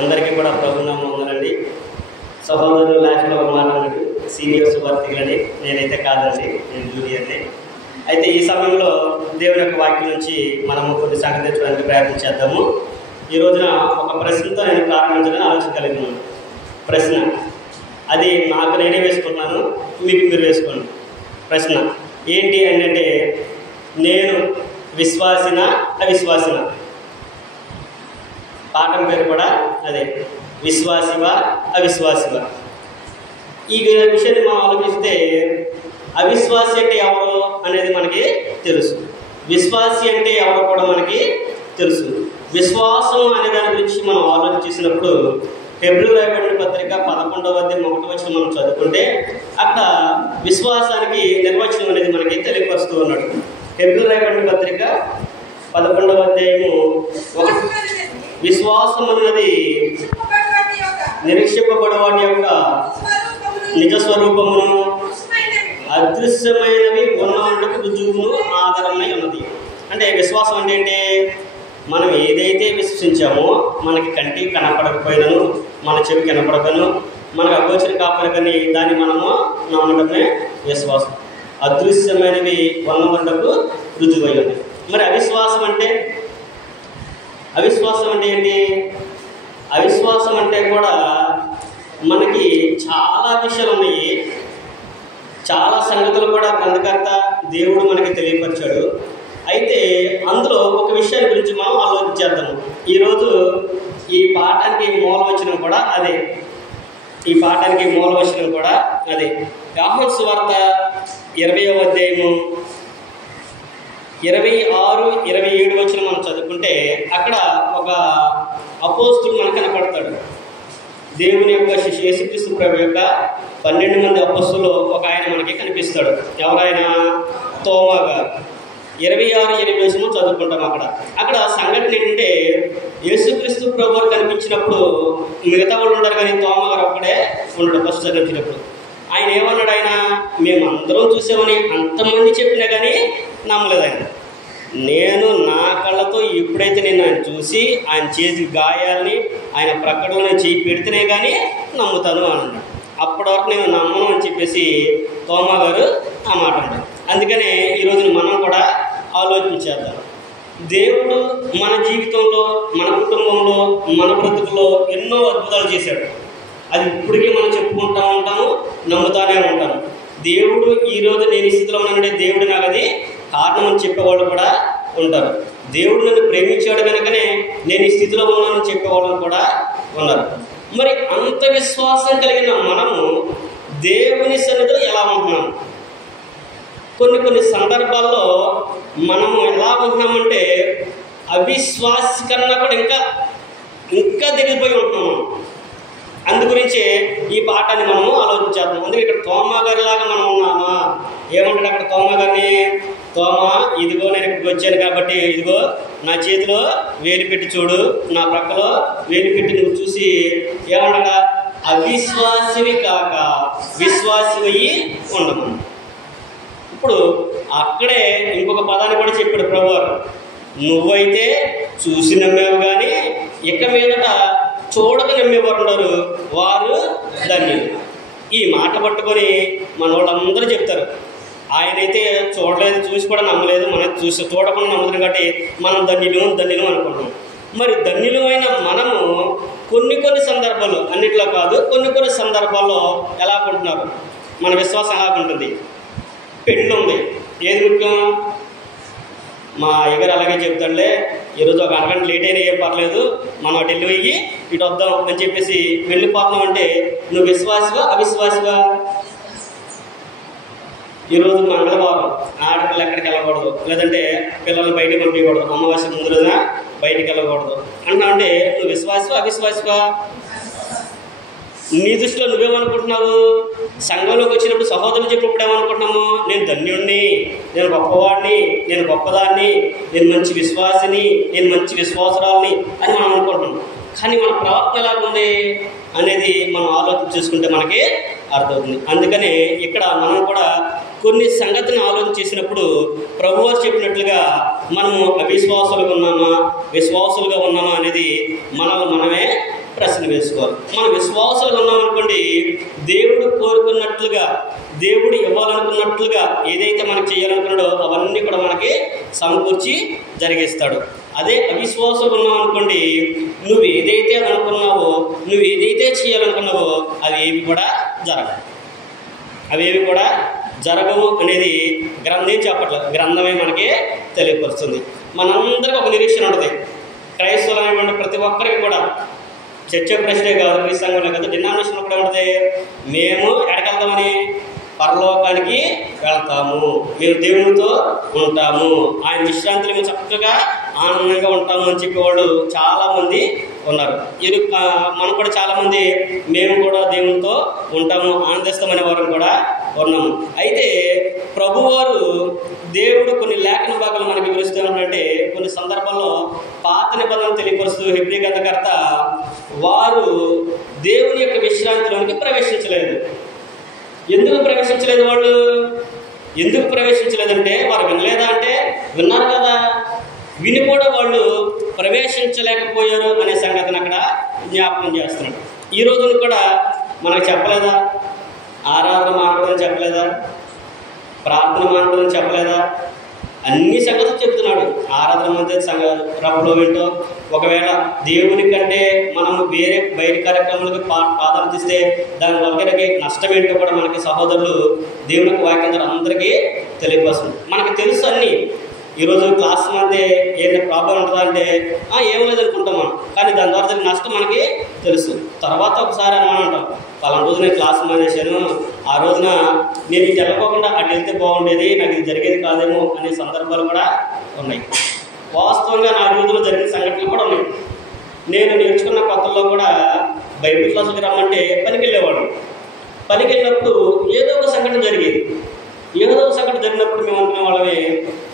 అందరికీ కూడా ప్రభునామం ఉందండి. సహోదరులు లాస్ట్లో మాట్లాడండి, సీనియర్ సువార్థికులని. నేనైతే కాదండి, నేను జూనియర్ని. అయితే ఈ సమయంలో దేవుని యొక్క వాక్యం నుంచి మనము కొన్ని సంగతించడానికి ప్రయత్నం చేద్దాము. ఈ రోజున ఒక ప్రశ్నతో నేను ప్రారంభించాలని ఆలోచన కలిగినాను. ప్రశ్న అది నాకు నేనే వేసుకుంటున్నాను, మీకు మీరు వేసుకోండి. ప్రశ్న ఏంటి అంటే, నేను విశ్వాసిన అవిశ్వాసిన? పాఠం పేరు కూడా అదే, విశ్వాసివా అవిశ్వాసివా? ఈ విషయాన్ని మనం ఆలోచిస్తే అవిశ్వాసి అంటే ఎవరు అనేది మనకి తెలుసు, విశ్వాసి అంటే ఎవరో కూడా మనకి తెలుసు. విశ్వాసం అనే దాని గురించి మనం ఆలోచించినప్పుడు హెబ్రీయులకు రాయబడిన పత్రిక 11వ అధ్యాయం 1వ వచనం మనం చదువుకుంటే అక్కడ విశ్వాసానికి నిర్వచనం అనేది మనకి తెలియపరుస్తూ ఉన్నాడు. హెబ్రీయులకు రాయబడిన పత్రిక 11వ అధ్యాయము 1. విశ్వాసం అన్నది నిరీక్షింపబడే వాటి యొక్క నిజ స్వరూపమును, అదృశ్యమైనవి ఉన్నవాళ్ళకు రుజువును ఆధారమై ఉన్నది. అంటే విశ్వాసం అంటే మనం ఏదైతే విశ్వసించామో మనకి కంటికి కనపడకపోయినను, మన చెవికి కనపడకను, మనకు అగోచర కాపడకని దాన్ని మనము నమ్మడమే విశ్వాసం. అదృశ్యమైనవి ఉన్నవాళ్ళకు రుజువై ఉంది. మరి అవిశ్వాసం అంటే ఏంటి? అవిశ్వాసం అంటే కూడా మనకి చాలా విషయాలు ఉన్నాయి, చాలా సంగతులు కూడా గ్రంథకర్త దేవుడు మనకి తెలియపరిచాడు. అయితే అందులో ఒక విషయాన్ని గురించి మనం ఆలోచించేద్దాము. ఈరోజు ఈ పాఠానికి మూలవచనం కూడా అదే, యోహాను సువార్త 20వ అధ్యాయము 26, 27 వచనం మనం చదువుకుంటే అక్కడ ఒక అపోస్తులు మనకు కనపడతాడు. దేవుని యొక్క యేసుక్రీస్తు ప్రభు యొక్క 12 మంది అపోస్తులు ఒక ఆయన మనకి కనిపిస్తాడు. ఎవరైనా? తోమా గారు. 26, 28 వచనం చదువుకుంటాం. అక్కడ సంఘటన ఏంటంటే, యేసుక్రీస్తు ప్రభు కనిపించినప్పుడు మిగతా వాళ్ళు ఉంటారు కానీ తోమా గారు ఒక్కడే ఉండడు. ఫస్ట్ కనిపించినప్పుడు ఆయన ఏమన్నాడు? ఆయన మేమందరం చూసామని అంతమంది చెప్పినా కానీ నమ్మలేదు ఆయన. నేను నా కళ్ళతో ఎప్పుడైతే నేను ఆయన చూసి ఆయన చేతి గాయాలని ఆయన ప్రక్కడలోనే చేయి పెడితేనే కానీ నమ్ముతాను అన్నాడు. అప్పటి వరకు నేను నమ్మను అని చెప్పేసి తోమా గారు ఆ మాట అన్నాడు. అందుకనే ఈరోజు మనం కూడా ఆలోచించేద్దాం. దేవుడు మన జీవితంలో, మన కుటుంబంలో, మన బ్రతుకులో ఎన్నో అద్భుతాలు చేశాడు. అది ఇప్పటికీ మనం చెప్పుకుంటూ ఉంటాము, నమ్ముతానే ఉంటాము. దేవుడు ఈరోజు నేను ఈ స్థితిలో ఉన్నానంటే దేవుడు నాకు అది కారణం అని చెప్పేవాళ్ళు కూడా ఉంటారు. దేవుడు నన్ను ప్రేమించాడు కనుకనే నేను ఈ స్థితిలో ఉన్నానని చెప్పేవాళ్ళు కూడా ఉన్నారు. మరి అంత విశ్వాసం కలిగిన మనము దేవుని సన్నిధిలో ఎలా ఉంటున్నాము? కొన్ని సందర్భాల్లో మనము ఎలా ఉంటున్నామంటే అవిశ్వాసి కన్నా కూడా ఇంకా దిగిపోయి ఉంటున్నాము. అందుగురించి ఈ పాఠాన్ని మనము ఆలోచించేద్దాం. అందుకే ఇక్కడ తోమా గారిలాగా మనం ఉన్నామా? ఏమంటాడు అక్కడ తోమా గారిని? తోమా, ఇదిగో నేను ఇక్కడికి వచ్చాను కాబట్టి ఇదిగో నా చేతిలో వేలు పెట్టి చూడు, నా ప్రక్కలో వేలు పెట్టి నువ్వు చూసి ఏమన్నాడా? అవిశ్వాసివి కాక విశ్వాసివయ్యి ఉండము. ఇప్పుడు అక్కడే ఇంకొక పదాన్ని కూడా చెప్పాడు ప్రభువారు. నువ్వైతే చూసి నమ్మేవు కానీ ఇక మీదట చూడక నమ్మేవారు ఉన్నారు, వారు ధన్యులు. ఈ మాట పట్టుకొని మన వాళ్ళందరూ చెప్తారు, ఆయనైతే చూడలేదు, చూసి కూడా నమ్మలేదు, మనం చూడకుండా నమ్ముతున్నాం కాబట్టి మనం ధన్యులు అనుకుంటున్నాం. మరి ధన్యులమైన మనము కొన్ని సందర్భాల్లో, అన్నిట్లో కాదు, కొన్ని సందర్భాల్లో ఎలా ఉంటున్నారు? మన విశ్వాసం ఎలాగుంటుంది? పెళ్ళి ఉంది, ఏది ముఖ్యం? మా అయ్యగారు అలాగే చెప్తాడులే, ఈరోజు ఒక అరగంట లేట్ అయినా ఏం పర్లేదు, మనం అటు వెళ్ళి ఇటు వద్దాం అని చెప్పేసి వెళ్ళిపోతున్నాం అంటే నువ్వు విశ్వాసివా అవిశ్వాసివా? ఈరోజు మంగళవారం, ఆడపిల్ల ఎక్కడికి వెళ్ళకూడదు, లేదంటే పిల్లల్ని బయటకు పంపించకూడదు, అమావాస్య ముందు రోజున బయటికి వెళ్ళకూడదు అంటున్నావు అంటే నువ్వు విశ్వాసివా అవిశ్వాసివా? నీ దృష్టిలో నువ్వేమనుకుంటున్నావు? సంఘంలోకి వచ్చినప్పుడు సహోదరులు చెప్పినప్పుడు ఏమనుకుంటున్నాము? నేను ధన్యుణ్ణి, నేను గొప్పవాడిని, నేను గొప్పదాన్ని, నేను మంచి విశ్వాసిని, నేను మంచి విశ్వాసరాలని అని మనం అనుకుంటున్నాం. కానీ మన ప్రవర్తన ఎలాగుంది అనేది మనం ఆలోచన చేసుకుంటే మనకి అర్థమవుతుంది. అందుకనే ఇక్కడ మనం కూడా కొన్ని సంగతిని ఆలోచన చేసినప్పుడు ప్రభువారు చెప్పినట్లుగా మనము అవిశ్వాసులుగా ఉన్నామా విశ్వాసులుగా ఉన్నామా అనేది మనల్ని మనమే ప్రశ్న ప్రశ్న వేసుకోవాలి. మనం విశ్వాసాలు ఉన్నాం అనుకోండి, దేవుడు కోరుకున్నట్లుగా, దేవుడు ఇవ్వాలనుకున్నట్లుగా ఏదైతే మనకు చేయాలనుకున్నాడో అవన్నీ కూడా మనకి సమకూర్చి జరిగిస్తాడు. అదే అవిశ్వాసం ఉన్నాం అనుకోండి, నువ్వు ఏదైతే అనుకున్నావో, నువ్వు ఏదైతే చేయాలనుకున్నావో అవేవి కూడా జరగవు అనేది గ్రంథం చెప్పట్లేదు, గ్రంథమే మనకి తెలియపరుస్తుంది. మనందరికీ ఒక నిరీక్షణ ఉంటుంది. క్రైస్తవులు అనేటువంటి ప్రతి ఒక్కరికి కూడా చర్చ ప్రశ్నే కాదు, క్రీస్తు సంఘంలో కాదు, డినామినేషన్ కూడా ఉంటుంది. మేము ఎక్కడికెళ్తామని? పరలోకానికి వెళ్తాము, మేము దేవునితో ఉంటాము, ఆయన విశ్రాంతిలో మేము చక్కగా ఆనందంగా ఉంటాము అని చెప్పేవాళ్ళు చాలామంది ఉన్నారు. ఇది మనం కూడా చాలామంది మేము కూడా దేవునితో ఉంటాము, ఆనందిస్తామనే వారు కూడా ఉన్నాము. అయితే ప్రభువారు దేవుడు కొన్ని లేఖన భాగాలు మనకి వివరిస్తూ ఉంటే, కొన్ని సందర్భాల్లో పాత నిబంధన తెలియపరుస్తూ హెబ్రీ గ్రంథకర్త వారు దేవుని యొక్క విశ్రాంతిలోనికి ప్రవేశించలేదు. ఎందుకు ప్రవేశించలేదు? వాళ్ళు ఎందుకు ప్రవేశించలేదంటే, వారు వినలేదా అంటే విన్నారు కదా, విని కూడా వాళ్ళు ప్రవేశించలేకపోయారు అనే సంగతిని అక్కడ జ్ఞాపకం చేస్తున్నాడు. ఈ రోజున కూడా మనకు చెప్పలేదా? ఆరాధన మానకూడదని చెప్పలేదా? ప్రార్థన మానకూడదని చెప్పలేదా? అన్ని సంగతులు చెప్తున్నాడు. ఆరాధన మధ్య రబ్బులో ఏంటో, ఒకవేళ దేవుని కంటే మనము వేరే బయట కార్యక్రమాలకు ప్రాధాన్యత ఇస్తే దాని వల్ల నష్టం ఏంటో కూడా మనకి సహోదరులు దేవునికి వాక్యం ద్వారా అందరికీ తెలియపరుస్తుంది. మనకు తెలుసు అన్నీ. ఈరోజు క్లాస్ మధ్య ఏదైనా ప్రాబ్లం ఉంటుందా అంటే ఏం లేదనుకుంటాం మనం, కానీ దాని ద్వారా జరిగిన నష్టం మనకి తెలుసు. తర్వాత ఒకసారి అని మనం అంటాం, పలానా రోజు నేను క్లాస్ మానేశాను, ఆ రోజున నేను ఇటు వెళ్ళకోకుండా అటు వెళ్తే బాగుండేది, నాకు ఇది జరిగేది కాదేమో అనే సందర్భాలు కూడా ఉన్నాయి. వాస్తవంగా నా జీవితంలో జరిగిన సంఘటనలు కూడా ఉన్నాయి. నేను నేర్చుకున్న కొత్తల్లో కూడా బైబిల్ క్లాసుకి రమ్మంటే పనికి వెళ్ళేవాడు. పనికి వెళ్ళినప్పుడు ఏదో ఒక సంఘటన జరిగేది. జరిగినప్పుడు మేము అనుకునే వాళ్ళమే,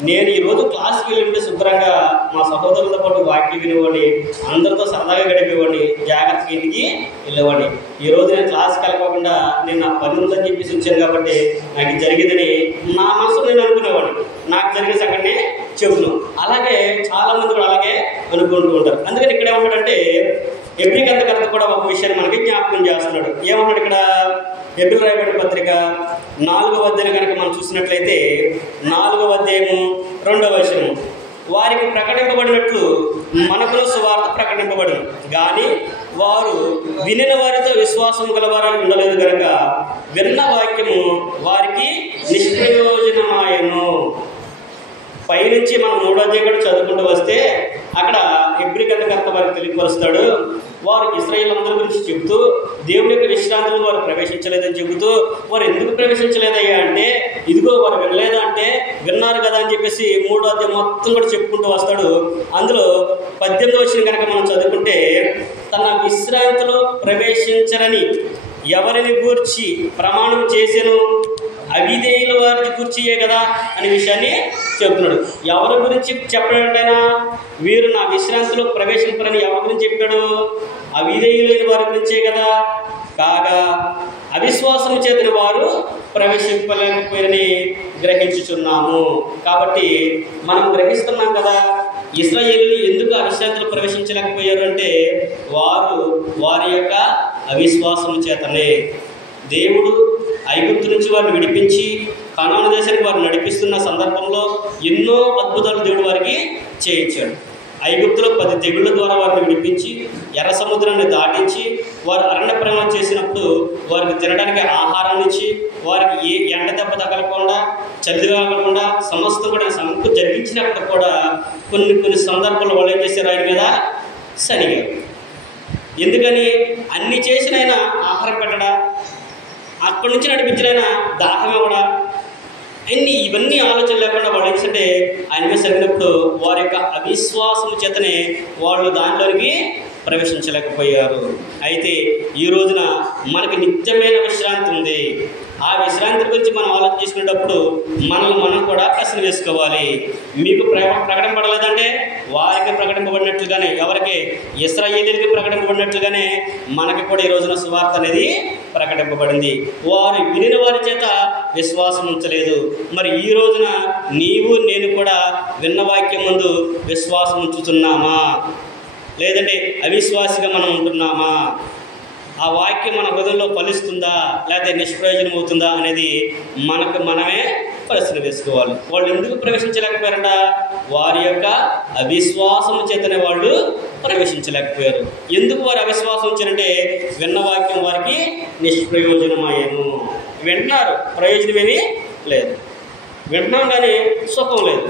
నేను ఈరోజు క్లాస్కి వెళ్ళి శుభ్రంగా మా సహోదరులతో పాటు వాక్యం వినేవాడిని, అందరితో సరదాగా గడిపేవాడిని, జాగ్రత్తగా ఇంటికి వెళ్ళేవాడిని. ఈరోజు నేను క్లాస్కి వెళ్ళకోకుండా నేను నా పని ఉందని చెప్పేసి వచ్చాను కాబట్టి నాకు ఇది జరిగిందని నా మనసులో నేను అనుకునేవాడిని. నాకు జరిగిన సంఘటనే చెబుతున్నాను. అలాగే చాలామంది కూడా అలాగే అనుకుంటూ ఉంటారు. అందుకని ఇక్కడ ఏమంటాడంటే, హెబ్రీ గ్రంథకర్త కూడా ఒక విషయాన్ని మనకి జ్ఞాపకం చేస్తున్నాడు. ఏమన్నాడు ఇక్కడ? హెబ్రీ రాయబడిన పత్రిక 4వ అధ్యాయం కనుక మనం చూసినట్లయితే 4వ అధ్యాయము 2వ వచనం, వారికి ప్రకటింపబడినట్లు మనకును సువార్త ప్రకటింపబడింది, కానీ వారు వినిన వారితో విశ్వాసం గలవారని ఉండలేదు కనుక విన్న వాక్యము వారికి నిష్ప్రయోజనమాయను. పైనుంచి మనం 3వ అధ్యాయం చదువుకుంటూ వస్తే అక్కడ హెబ్రీ గ్రంథకర్త వారికి తెలియపరుస్తాడు. వారు ఇశ్రాయేలు అందరి గురించి చెబుతూ దేవుని యొక్క విశ్రాంతిలో వారు ప్రవేశించలేదని చెబుతూ, వారు ఎందుకు ప్రవేశించలేదయ్యా అంటే, ఇదిగో వారు వినలేదా అంటే విన్నారు కదా అని చెప్పేసి 3వ అధ్యాయం మొత్తం కూడా చెప్పుకుంటూ వస్తాడు. అందులో 18వ వచనం కనుక మనం చదువుకుంటే, తన విశ్రాంతిలో ప్రవేశించరని ఎవరిని గూర్చి ప్రమాణం చేసెను, అవిధేయుల వారిని గూర్చియే కదా అనే విషయాన్ని చెప్తున్నాడు. ఎవరి గురించి చెప్పాడంటైనా, వీరు నా విశ్రాంతిలో ప్రవేశింపరని ఎవరి గురించి చెప్పాడు? అవిధేయులైన వారి గురించే కదా. కాగా అవిశ్వాసం చేతిన వారు ప్రవేశింపలేకపోయారని గ్రహించుచున్నాము. కాబట్టి మనం గ్రహిస్తున్నాం కదా, ఇశ్రాయేలులు ఎందుకు ఆ విశ్రాంతిలో ప్రవేశించలేకపోయారు అంటే, వారి యొక్క అవిశ్వాసం చేతనే. దేవుడు ఐగుప్తు నుంచి వారిని విడిపించి కనాను దేశానికి వారిని నడిపిస్తున్న సందర్భంలో ఎన్నో అద్భుతాలు దేవుడు వారికి చేయించాడు. ఐగుప్తులో 10 తెగుళ్ళ ద్వారా వారిని విడిపించి ఎర్ర సముద్రాన్ని దాటించి వారు అరణ్య ప్రయాణం చేసినప్పుడు వారికి తినడానికి ఆహారాన్ని ఇచ్చి, వారికి ఏ ఎండ దెబ్బ తగలకుండా, చలి తగలకుండా సమస్తం కూడా సమకూర్చి జరిగించినప్పుడు కూడా కొన్ని సందర్భాల్లో వాళ్ళు ఏం చేశారు? ఆయన మీద సనిగారు. ఎందుకని? అన్ని చేసిన ఆయన ఆహారం పెట్టడా, అక్కడి నుంచి నడిపించిన దాహం కూడా ఇవన్నీ ఆలోచన లేకుండా వాళ్ళు ఏంటంటే ఆయన మీద సరిగినప్పుడు వారి యొక్క అవిశ్వాసం చేతనే వాళ్ళు దానిలోనికి ప్రవేశించలేకపోయారు. అయితే ఈ రోజున మనకి నిత్యమైన విశ్రాంతి ఉంది. ఆ విశ్రాంతి గురించి మనం ఆలోచించినప్పుడు మనం కూడా ప్రశ్న వేసుకోవాలి. మీకు ప్రకటింపబడలేదంటే వారికి ప్రకటింపబడినట్లుగానే, ఎవరికి? ఇశ్రాయేలీయులకి ప్రకటింపబడినట్లుగానే మనకి కూడా ఈ రోజున సువార్త అనేది ప్రకటింపబడింది. వారు వినిన వారి చేత విశ్వాసం ఉంచలేదు. మరి ఈ రోజున నీవు నేను కూడా విన్న వాక్యం ముందు విశ్వాసం ఉంచుతున్నామా? లేదంటే అవిశ్వాసిగా మనం ఉంటున్నామా, ఆ వాక్యం మన హృదయంలో ఫలిస్తుందా లేకపోతే నిష్ప్రయోజనం అవుతుందా అనేది మనకు మనమే ప్రశ్న వేసుకోవాలి. వాళ్ళు ఎందుకు ప్రవేశించలేకపోయారంట? వారి యొక్క అవిశ్వాసం చేతనే వాళ్ళు ప్రవేశించలేకపోయారు. ఎందుకు వారు అవిశ్వాసం వచ్చారంటే విన్న వాక్యం వారికి నిష్ప్రయోజనమయ్యను. వింటున్నారు, ప్రయోజనమేమీ లేదు. వింటున్నాం కానీ సుఖం లేదు.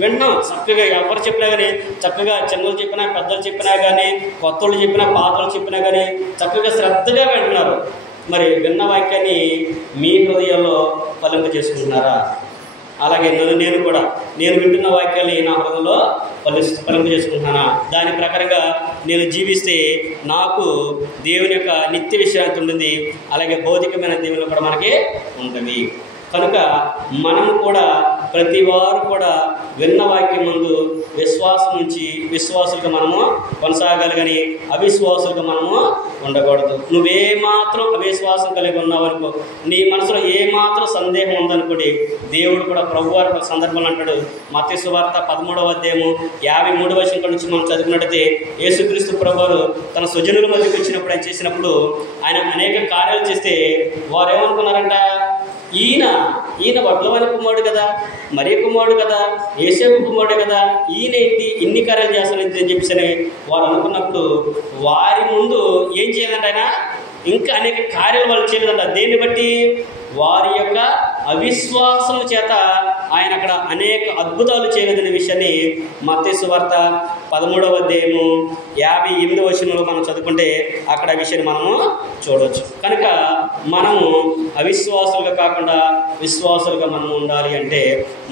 వింటున్నాం చక్కగా, ఎవరు చెప్పినా కానీ చక్కగా, చిన్నలు చెప్పినా పెద్దలు చెప్పినా కానీ కొత్తలు చెప్పినా పాతలు చెప్పినా కానీ చక్కగా శ్రద్ధగా వింటున్నారు. మరి విన్న వాక్యాన్ని మీ హృదయంలో ఫలింప చేసుకుంటున్నారా? అలాగే నేను వింటున్న వాక్యాన్ని నా హృదయంలో ఫలింప చేసుకుంటున్నానా? దాని ప్రకారంగా నేను జీవిస్తే నాకు దేవుని యొక్క నిత్య విశ్రాంతి ఉంటుంది, అలాగే భౌతికమైన దేవుని కూడా మనకి ఉంటుంది. కనుక మనము కూడా ప్రతి వారు కూడా విన్న వాక్యం ముందు విశ్వాసం నుంచి విశ్వాసులుగా మనము కొనసాగాలి, కానీ అవిశ్వాసులుగా మనము ఉండకూడదు. నువ్వేమాత్రం అవిశ్వాసం కలిగి ఉన్నావు అనుకో, నీ మనసులో ఏమాత్రం సందేహం ఉందనుకోండి, దేవుడు కూడా ప్రభువారు ఒక సందర్భంలో అంటాడు. మత్తయి సువార్త 13వ అధ్యాయము 53వ వచనం నుంచి మనం చదువుకున్నట్టయితే, యేసుక్రీస్తు ప్రభువారు తన స్వజనుల మధ్యకు వచ్చినప్పుడు ఆయన చేసినప్పుడు ఆయన అనేక కార్యాలు చేస్తే వారు ఏమనుకున్నారంట? ఈయన వడ్లవాని కుమారుడు కదా, మరీ కుమారుడు కదా, యేసేపు కుమారుడే కదా, ఈయన ఏంటి ఇన్ని కార్యాలు చేస్తానంటే అని చెప్పేసి వారు అనుకున్నప్పుడు వారి ముందు ఏం చేయాలంటే ఆయన ఇంకా అనేక కార్యాలు వాళ్ళు చేయలేదంట. దేన్ని బట్టి? వారి యొక్క అవిశ్వాసం చేత ఆయన అక్కడ అనేక అద్భుతాలు చేయలేదనే విషయాన్ని మత్తయి సువార్త 13వ అధ్యాయము 58వ వచనంలో మనం చదువుకుంటే అక్కడ ఆ విషయాన్ని మనము చూడవచ్చు. కనుక మనము అవిశ్వాసులుగా కాకుండా విశ్వాసులుగా మనము ఉండాలి అంటే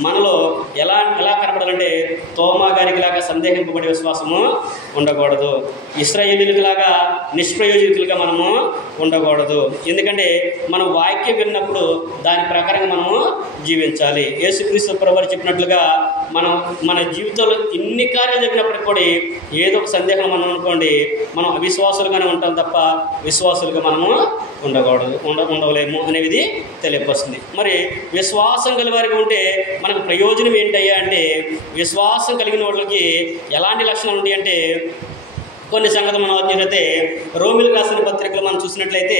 మనలో ఎలా కనపడాలంటే తోమా గారికి లాగా సందేహింపబడే విశ్వాసము ఉండకూడదు, ఇశ్రాయేలీయులకు లాగా నిష్ప్రయోజకులుగా మనము ఉండకూడదు. ఎందుకంటే మనం వాక్యం విన్నప్పుడు దాని ప్రకారంగా మనము జీవించాలి. యేసుక్రీస్తు ప్రభువు చెప్పినట్లుగా మన జీవితంలో ఇన్ని కార్యాలు జరిగినప్పటికీ కూడా ఏదో ఒక సందేహం మనం అనుకోండి, మనం అవిశ్వాసులుగానే ఉంటాం తప్ప విశ్వాసులుగా మనము ఉండలేము అనేది తెలియపరుస్తుంది. మరి విశ్వాసం కలిగిన వారికి ఉంటే మనకు ప్రయోజనం ఏంటయ్యా అంటే, విశ్వాసం కలిగిన వాళ్ళకి ఎలాంటి లక్షణాలు ఉంటాయి అంటే కొన్ని సంగతులు మనం ఆలోచించినట్లయితే రోమిలకు రాసిన పత్రికలు మనం చూసినట్లయితే,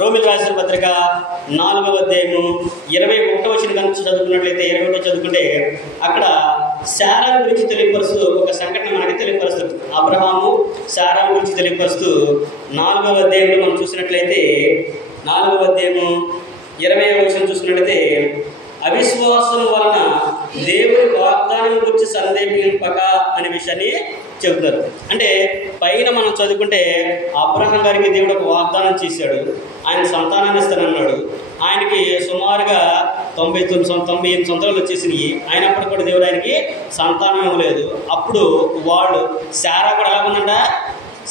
రోమిలకు రాసిన పత్రిక 4వ అధ్యాయము 21వ వచనం కనుక చదువుకున్నట్లయితే 21 చదువుకుంటే అక్కడ శారా గురించి తెలియపరుస్తూ ఒక సంఘటన మనకి తెలియపరుస్తుంది. అబ్రహాము శారా గురించి తెలియపరుస్తూ 4వ అధ్యాయంలో మనం చూసినట్లయితే 4వ అధ్యాయము 20వ వచనం చూసినట్లయితే, అవిశ్వాసం వలన దేవుని వాగ్దానం గురించి సందేహింపక అనే విషయాన్ని చెబుతారు. అంటే పైన మనం చదువుకుంటే అబ్రహాం గారికి దేవుడు ఒక వాగ్దానం చేశాడు, ఆయన సంతానాన్ని ఇస్తానన్నాడు. ఆయనకి సుమారుగా 98 సంవత్సరాలు వచ్చేసినాయి, అయినప్పుడు కూడా దేవుడు ఆయనకి సంతానం ఇవ్వలేదు. అప్పుడు వాళ్ళు శారా కూడా ఎలా ఉందంట,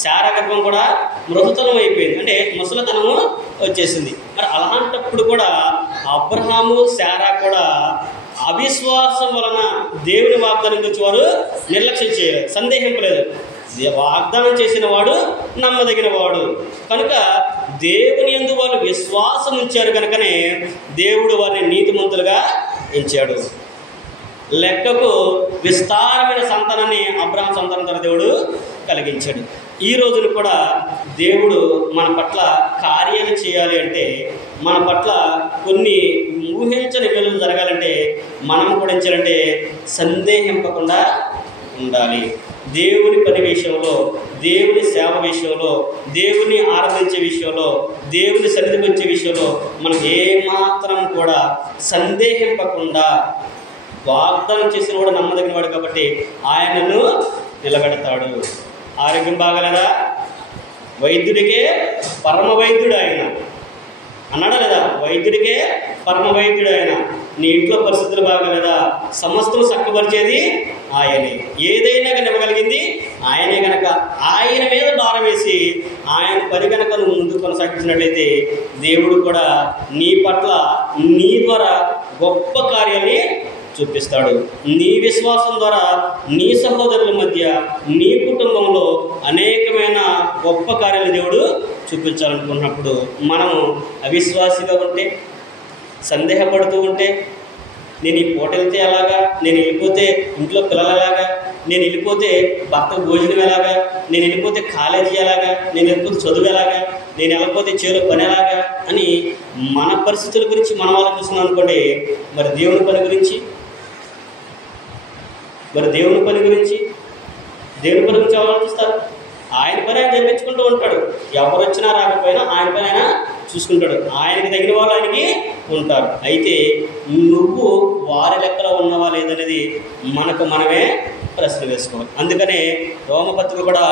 శారా గర్భం కూడా మృతతనం అయిపోయింది, అంటే ముసలితనము వచ్చేసింది. మరి అలాంటప్పుడు కూడా అబ్రహాము శారా కూడా అవిశ్వాసం వలన దేవుని వాగ్దానం గురించి వారు నిర్లక్ష్యం చేయలేదు, సందేహింపలేదు. వాగ్దానం చేసిన వాడు నమ్మదగిన వాడు కనుక దేవుని యందు వాళ్ళు విశ్వాసం ఉంచారు కనుకనే దేవుడు వారిని నీతిమంతులుగా ఎంచాడు. లెక్కకు విస్తారమైన సంతానాన్ని అబ్రహాం సంతానం ద్వారా దేవుడు కలిగించాడు. ఈ రోజున కూడా దేవుడు మన పట్ల కార్యాలు చేయాలి అంటే, మన పట్ల కొన్ని ఊహించని మేలులు జరగాలంటే మనం కూడా ఏం చేయాలంటే సందేహింపకుండా ఉండాలి. దేవుని పని విషయంలో, దేవుని సేవ విషయంలో, దేవుని ఆరాధించే విషయంలో, దేవుని సన్నిధికి వచ్చే విషయంలో మనం ఏమాత్రం కూడా సందేహింపకుండా, వాగ్దానం చేసిన వాడు నమ్మదగిన వాడు కాబట్టి ఆయనను నిలబెడతాడు. ఆరోగ్యం బాగలేదా? వైద్యుడికే పరమ వైద్యుడు ఆయన అన్నాడా లేదా? వైద్యుడికే పరమ వైద్యుడు ఆయన. నీ ఇంట్లో పరిస్థితులు బాగలేదా? సమస్తం చక్కపరిచేది ఆయనే. ఏదైనా కనివ్వగలిగింది ఆయనే. కనుక ఆయన మీద భారం వేసి ఆయన పని కనుక నువ్వు ముందుకు కొనసాగించినట్లయితే దేవుడు కూడా నీ పట్ల, నీ ద్వారా గొప్ప కార్యాన్ని చూపిస్తాడు. నీ విశ్వాసం ద్వారా నీ సహోదరుల మధ్య, నీ కుటుంబంలో అనేకమైన గొప్ప కార్యాలు దేవుడు చూపించాలనుకున్నప్పుడు మనము అవిశ్వాసిగా ఉంటే, సందేహపడుతూ ఉంటే, నేను ఈ పూట వెళ్తే అలాగా, నేను వెళ్ళిపోతే ఇంట్లో పిల్లలలాగా, నేను వెళ్ళిపోతే భర్తకు భోజనం ఎలాగా, నేను వెళ్ళిపోతే కాలేజీ ఎలాగా, నేను వెళ్ళిపోతే చదువు ఎలాగా, నేను వెళ్ళకపోతే చేలో పని ఎలాగా అని మన పరిస్థితుల గురించి మనం ఆలోచిస్తున్నాం అనుకోండి. మరి దేవుని పని గురించి ఆలోచిస్తారు. ఆయన పని ఆయన జరిపించుకుంటూ ఉంటాడు. ఎవరు వచ్చినా రాకపోయినా ఆయన పని ఆయన చూసుకుంటాడు. ఆయనకి తగిన వాళ్ళు ఆయనకి ఉంటారు. అయితే నువ్వు వారి లెక్కలో ఉన్నావా లేదనేది మనకు మనమే ప్రశ్న వేసుకోవాలి. అందుకనే రోమపత్రికలు కూడా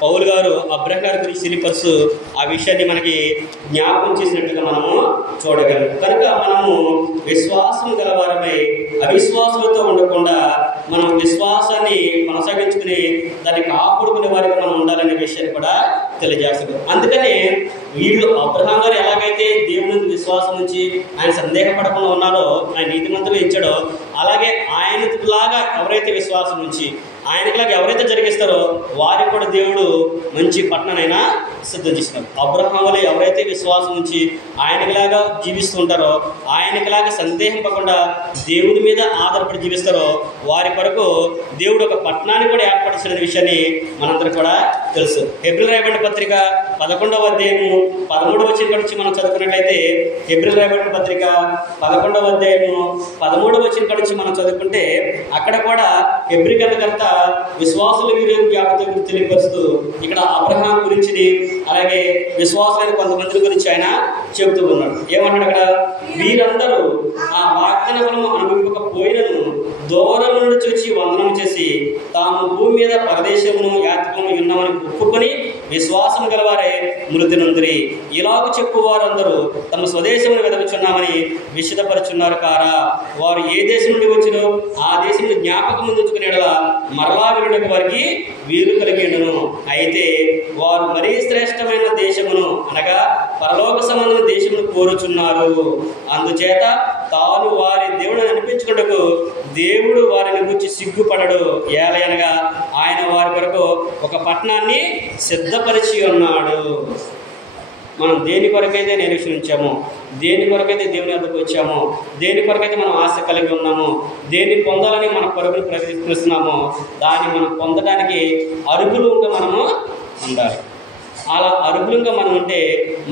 పౌలు గారు అబ్రహాం గారి గురించి తెలియపరుస్తూ ఆ విషయాన్ని మనకి జ్ఞాపకం చేసినట్టుగా మనము చూడగలం. కనుక మనము విశ్వాసం గలవారమై అవిశ్వాసులతో ఉండకుండా మనం విశ్వాసాన్ని కొనసాగించుకుని దాన్ని కాపాడుకునే వారికి మనం ఉండాలనే విషయాన్ని కూడా తెలియజేస్తాడు. అందుకనే వీళ్ళు అబ్రహాం గారు ఎలాగైతే దేవుని విశ్వాసం నుంచి ఆయన సందేహపడకుండా ఉన్నారో, ఆయన నీతిమంతులు ఇచ్చాడో, అలాగే ఆయనలాగా ఎవరైతే విశ్వాసం నుంచి ఆయనకిలాగా ఎవరైతే జరిగిస్తారో వారికి కూడా దేవుడు మంచి పట్టణనైనా సిద్ధం చేసినారు. అబ్రహాములు ఎవరైతే విశ్వాసం నుంచి ఆయనకిలాగా జీవిస్తుంటారో, ఆయనకిలాగా సందేహింపకుండా దేవుడి మీద ఆధారపడి జీవిస్తారో వారి కొరకు దేవుడు ఒక పట్టణాన్ని కూడా ఏర్పరచిన విషయాన్ని మనందరూ కూడా తెలుసు. హెబ్రీయులకు రాయబడిన పత్రిక 11వ అధ్యాయము 13వ వచనం నుంచి మనం చదువుకున్నట్లయితే, హెబ్రీయులకు రాయబడిన పత్రిక 11వ అధ్యాయము 13వ వచనం నుంచి మనం చదువుకుంటే అక్కడ కూడా హెబ్రీ గ్రంథకర్త విశ్వాసుల జ్ఞాపకం తెలియపరుస్తూ ఇక్కడ అబ్రహాం గురించి అలాగే విశ్వాసులైన కొంతమంది గురించి ఆయన చెబుతూ ఉన్నాడు. ఏమన్నాడు అక్కడ? వీరందరూ ఆ వాగ్దానములను అనుభవింపకపోయినను దూరం నుండి చూచి వందనం చేసి తాము భూమి మీద పరదేశమును యాత్రికులను ఉన్నామని ఒప్పుకొని విశ్వాసం గలవారే మృతి నొందిరి. ఇలాగ చెప్పు వారందరూ తమ స్వదేశమును వెదకుచున్నామని విశదపరుచున్నారు కారా. వారు ఏ దేశం నుండి వచ్చినో ఆ దేశంలో జ్ఞాపకం ఉంచుకునేలా మరలా వెళ్ళడానికి వారికి వీలు కలిగిండును. అయితే వారు మరీ శ్రేష్టమైన దేశమును అనగా పరలోక సంబంధమైన దేశమును కోరుచున్నారు. అందుచేత తాను వారి దేవుడిని అనిపించుకున్నకు దేవుడు వారిని గురించి సిగ్గుపడడు. ఏలయనగా ఆయన వారి కొరకు ఒక పట్టణాన్ని సిద్ధపరిచి ఉన్నాడు. మనం దేని కొరకైతే నిరీక్షించామో, దేని కొరకైతే దేవుని వద్దకు వచ్చామో, దేని కొరకైతే మనం ఆశ కలిగి ఉన్నామో, దేన్ని పొందాలని మన కొరకును ప్రయత్నిస్తున్నామో దాన్ని మనం పొందడానికి అర్హులుగా మనము ఉండాలి. అలా అర్హులుగా మనం ఉంటే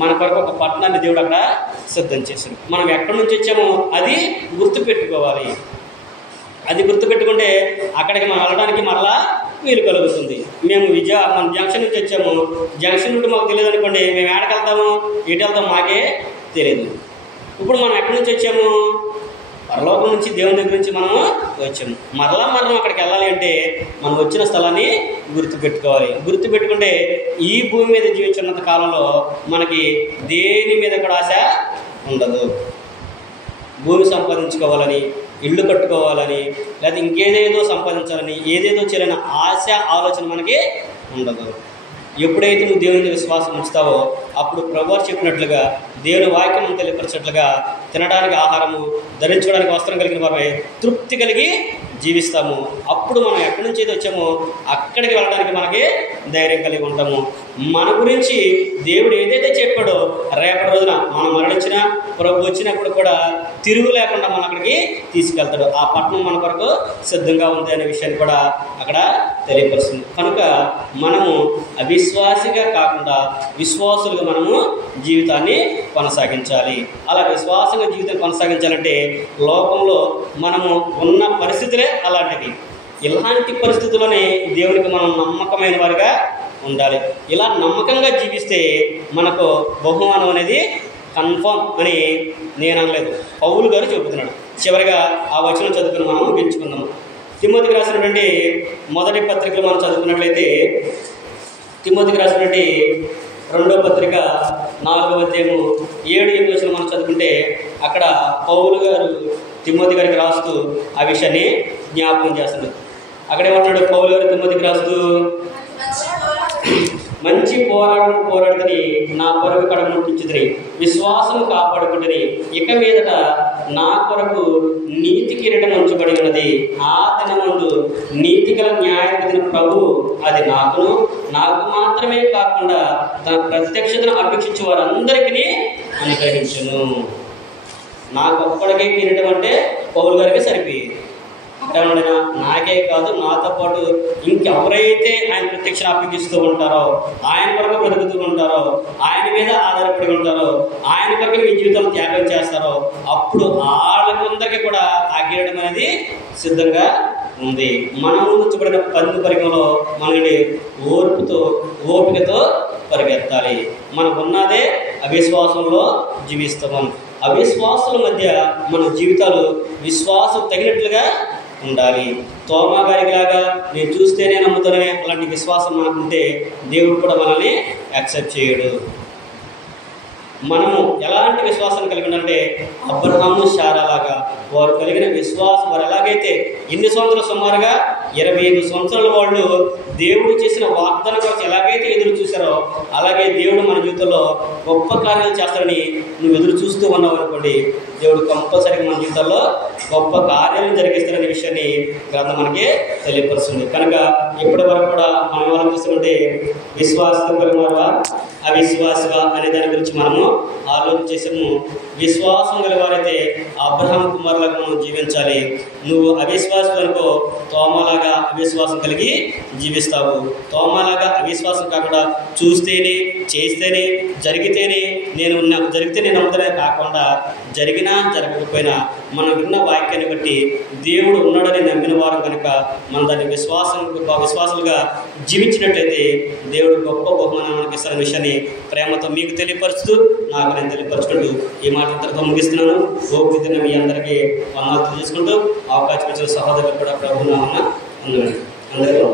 మన కొరకు ఒక పట్టణాన్ని దేవుడు అక్కడ సిద్ధం చేశాడు. మనం ఎక్కడి నుంచి వచ్చామో అది గుర్తుపెట్టుకోవాలి. అది గుర్తుపెట్టుకుంటే అక్కడికి మనం వెళ్ళడానికి మరలా వీలు కలుగుతుంది. మేము మన జంక్షన్ నుంచి వచ్చాము, జంక్షన్ నుండి మాకు తెలియదు అనుకోండి, మేము ఎక్కడికి వెళ్తాము, ఎటు వెళ్తాం మాకే తెలియదు. ఇప్పుడు మనం ఎక్కడి నుంచి వచ్చాము? పరలోకం నుంచి, దేవుని దగ్గర నుంచి మనము వచ్చాము. మరలా అక్కడికి వెళ్ళాలి అంటే మనం వచ్చిన స్థలాన్ని గుర్తుపెట్టుకోవాలి. గుర్తుపెట్టుకుంటే ఈ భూమి మీద జీవించినంత కాలంలో మనకి దేని మీద కూడా ఆశ ఉండదు. భూమి సంపాదించుకోవాలని, ఇల్లు కట్టుకోవాలని, లేదా ఇంకేదేదో సంపాదించాలని, ఏదేదో చేయాలని ఆశ ఆలోచన మనకి ఉండదు. ఎప్పుడైతే నువ్వు దేవుని విశ్వాసం ఉంచుతావో అప్పుడు ప్రభువు చెప్పినట్లుగా దేవుని వాక్యం తెలియపరిచినట్లుగా తినడానికి ఆహారము, ధరించుకోవడానికి వస్త్రం కలిగిన వారమై తృప్తి కలిగి జీవిస్తాము. అప్పుడు మనం ఎక్కడి నుంచి ఏదో వచ్చామో అక్కడికి వెళ్ళడానికి మనకి ధైర్యం కలిగి ఉంటాము. మన గురించి దేవుడు ఏదైతే చెప్పాడో రేపటి రోజున మనం మరణించినా ప్రభు వచ్చినప్పుడు కూడా తిరుగు లేకుండా మనం అక్కడికి తీసుకెళ్తాడు. ఆ పట్టణం మన కొరకు సిద్ధంగా ఉంది అనే విషయాన్ని కూడా అక్కడ తెలియపరుస్తుంది. కనుక మనము అవిశ్వాసిగా కాకుండా విశ్వాసులుగా మనము జీవితాన్ని కొనసాగించాలి. అలా విశ్వాసంగా జీవితాన్ని కొనసాగించాలంటే లోకంలో మనము ఉన్న పరిస్థితులే అలాంటివి. ఇలాంటి పరిస్థితుల్లోనే దేవునికి మనం నమ్మకమైన వారిగా ఉండాలి. ఇలా నమ్మకంగా జీవిస్తే మనకు బహుమానం అనేది కన్ఫర్మ్ అని నేను అనలేదు, పౌలు గారు చెబుతున్నాడు. చివరిగా ఆ వచనం చదువుకుని మనం ముగించుకుందాము. తిమోతికి రాసినటువంటి మొదటి పత్రికలు మనం చదువుకున్నట్లయితే, తిమోతికి రాసినటువంటి 2వ పత్రిక 4వ అధ్యాయము 7-8 వచనం మనం చదువుకుంటే అక్కడ పౌలు గారు తిమోతి గారికి రాస్తూ ఆ విషయాన్ని జ్ఞాపకం చేస్తున్నాడు. అక్కడేమంటున్నాడు పౌలు గారు తిమోతికి రాస్తూ, మంచి పోరాడుతని నా కొరకు కడముట్టించుదని విశ్వాసం కాపాడుకుంటుని ఇక మీదట నా కొరకు నీతి కిరీటం ఉంచబడి ఉన్నది. ఆ దినమందు నీతి గల న్యాయాధిపతి ప్రభు అది నాకు మాత్రమే కాకుండా తన ప్రత్యక్షతను అపేక్షించే వారందరికీ అనుగ్రహించును. నాకు ఒక్కడికే కిరీటం అంటే పౌలు గారికి సరిపోయేది. అక్కడ నాకే కాదు నాతో పాటు ఇంకెవరైతే ఆయన ప్రత్యక్ష అప్పగిస్తూ ఉంటారో, ఆయన కొరకు బ్రతుకుతూ ఉంటారో, ఆయన మీద ఆధారపడి ఉంటారో, ఆయన కొరకు మీ జీవితంలో త్యాగం చేస్తారో, అప్పుడు వాళ్ళకందరికీ కూడా ఆ కిరీటం అనేది సిద్ధంగా ఉంది. మన ముందు ఉంచబడిన పంది పరిగణలో మనని ఓపికతో పరిగెత్తాలి. మనకు ఉన్నదే అవిశ్వాసంలో జీవిస్తాం. అవిశ్వాసుల మధ్య మన జీవితాలు విశ్వాసం తగినట్లుగా ఉండాలి. తోమా గారికి లాగా నేను చూస్తేనే నమ్ముతాననే అలాంటి విశ్వాసం మనకుంటే దేవుడు కూడా మనల్ని యాక్సెప్ట్ చేయడు. మనము ఎలాంటి విశ్వాసాన్ని కలిగి ఉండాలంటే అబ్రహాము శారాలాగా వారు కలిగిన విశ్వాసం, వారు ఎలాగైతే ఎన్ని సంవత్సరాలు, సుమారుగా 25 సంవత్సరాల వాళ్ళు దేవుడు చేసిన వాగ్దానం కోసం ఎలాగైతే ఎదురు చూశారో అలాగే దేవుడు మన జీవితంలో గొప్ప కార్యాలు చేస్తారని నువ్వు ఎదురు చూస్తూ ఉన్నావు అనుకోండి, దేవుడు కంపల్సరీగా మన జీవితంలో గొప్ప కార్యాలను జరిగిస్తారనే విషయాన్ని గ్రంథం మనకి తెలియపరుస్తుంది. కనుక ఇప్పటి వరకు కూడా మనం వాళ్ళు చూస్తుంటే విశ్వాసం కలిగినవారా అవిశ్వాసగా అనే దాని గురించి మనము ఆలోచన చేసాము. విశ్వాసం కలిగివారైతే అబ్రహాం కుమారులాగా మనం జీవించాలి. నువ్వు అవిశ్వాసం అనుకో, తోమలాగా అవిశ్వాసం కలిగి జీవిస్తావు. తోమలాగా అవిశ్వాసం కాకుండా చూస్తేనే, చేస్తేనే, జరిగితేనే నాకు జరిగితే నేను నమ్ముతానే కాకుండా జరిగినా జరగకపోయినా మనం విన్న వాక్యాన్ని బట్టి దేవుడు ఉన్నాడని నమ్మిన వారు కనుక మనం దాన్ని విశ్వాసాలుగా జీవించినట్లయితే దేవుడు గొప్ప బహుమానం మనకి ఇస్తున్న విషయాన్ని ప్రేమతో మీకు తెలియపరుస్తూ నాకు నేను తెలియపరచుకుంటూ ఈ మాట ఇంతటితో ముగిస్తున్నాను. ఓపిక మీ అందరికీ వందనాలు తెలియజేసుకుంటూ అవకాశం ఇచ్చిన సహోదరులు కూడా ప్రభువునామమున అందరూ